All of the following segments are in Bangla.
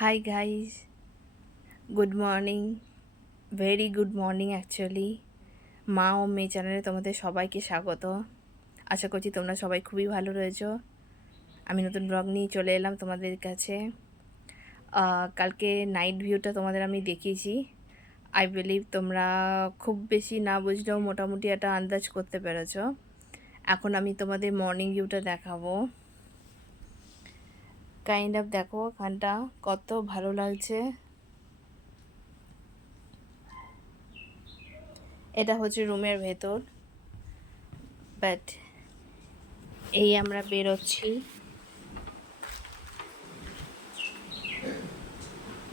Hi guys, good morning, very good morning actually. মা ও মেয়ে চ্যানেলে তোমাদের সবাইকে স্বাগত। আশা করছি তোমরা সবাই খুবই ভালো রয়েছো। আমি নতুন ব্লগ নিয়ে চলে এলাম তোমাদের কাছে। কালকে নাইট ভিউটা তোমাদের আমি দেখিয়েছি। আই বিলিভ তোমরা খুব বেশি না বুঝলেও মোটামুটি একটা আন্দাজ করতে পেরেছো। এখন আমি তোমাদের মর্নিং ভিউটা দেখাবো। কাইন্ড অফ দেখো এখানটা কত ভালো লাগছে। এটা হচ্ছে রুমের ভেতর, বাট এই আমরা বেরোচ্ছি।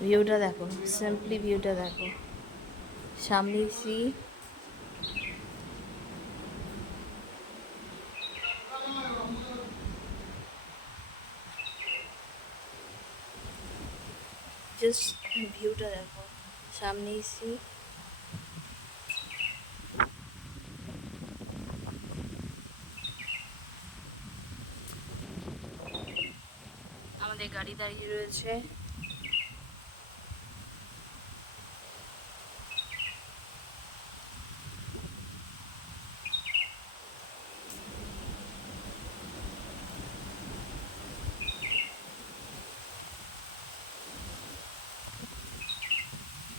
ভিউটা দেখো, সিম্পলি ভিউটা দেখো, সামনে সি, জাস্ট ভিউটা দেখো, সামনেই সি। আমাদের গাড়ি দাঁড়িয়ে রয়েছে।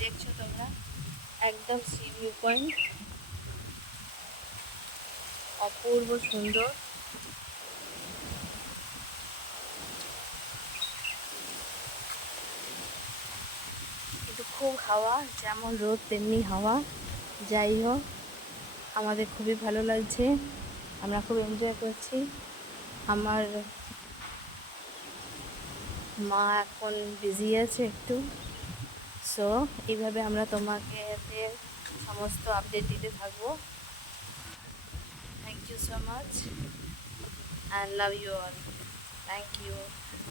দেখছো তোমরা, একদম সি ভিউ পয়েন্ট, অপূর্ব সুন্দর। কিন্তু খুব হাওয়া, যেমন রোদ তেমনি হাওয়া। যাই হোক, আমাদের খুবই ভালো লাগছে, আমরা খুব এনজয় করছি। আমার মা এখন বিজি আছে একটু, সো এইভাবে আমরা তোমাকে সমস্ত আপডেট দিতে থাকবো। Thank you so much and love you all. Thank you.